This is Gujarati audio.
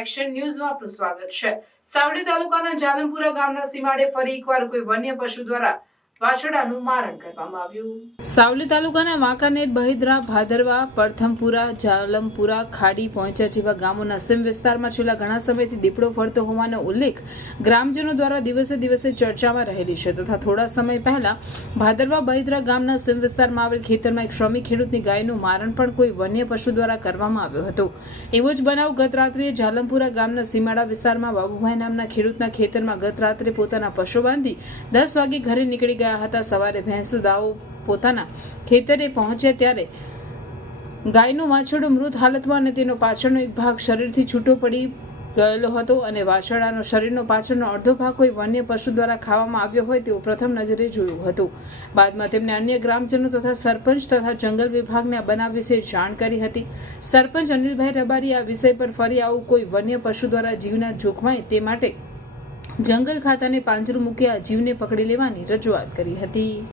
એક્શન ન્યૂઝમાં આપનું સ્વાગત છે. સાવડી તાલુકાના જાલમપુરા ગામના સીમાડે ફરી એકવાર કોઈ વન્ય પશુ દ્વારા વાછરડાનું મારણ કરવામાં આવ્યું. સાવલી તાલુકાના વાંકાનેર, બહિદ્રા, ભાદરવા, પરથમપુરા, જાલમપુરા, ખાડી પોઈચર જેવા ગામોના સીમ વિસ્તારમાં છેલ્લા ઘણા સમયથી દીપડો ફરતો હોવાનો ઉલ્લેખ ગ્રામજનો દ્વારા દિવસે દિવસે ચર્ચામાં રહેલી છે. તથા થોડા સમય પહેલા ભાદરવા, બહિદ્રા ગામના સીમ વિસ્તારમાં આવેલ ખેતરમાં એક શ્રમિક ખેડૂતની ગાયનું મારણ પણ કોઈ વન્ય પશુ દ્વારા કરવામાં આવ્યો હતો. એવો જ બનાવ ગત રાત્રિએ જાલમપુરા ગામના સીમાડા વિસ્તારમાં બાબુભાઈ નામના ખેડૂતના ખેતરમાં ગત રાત્રે પોતાના પશુ બાંધી દસ વાગે ઘરે નીકળી ગયા હતા. સવારે ભેંસો દાવો પોતાના ખેતરે પહોંચે ત્યારે ગાયનું વાછરડું મૃત હાલતમાં અને તેનો પાછળનો એક ભાગ શરીરથી છૂટો પડી ગયેલો હતો અને વાછરડાનો શરીરનો પાછળનો અડધો ભાગ કોઈ વન્ય પશુ દ્વારા ખાવામાં આવ્યો હોય તેવું પ્રથમ નજરે જોયું હતું. બાદમાં તેમને અન્ય ગ્રામજનો તથા સરપંચ તથા જંગલ વિભાગને આ બનાવ વિશે જાણ કરી હતી. સરપંચ અનિલભાઈ રબારી આ વિષય પર ફરી આવું કોઈ વન્ય પશુ દ્વારા જીવના જોખમાય તે માટે જંગલ ખાતાને પાંજરું મૂકી આ જીવને પકડી લેવાની રજૂઆત કરી હતી.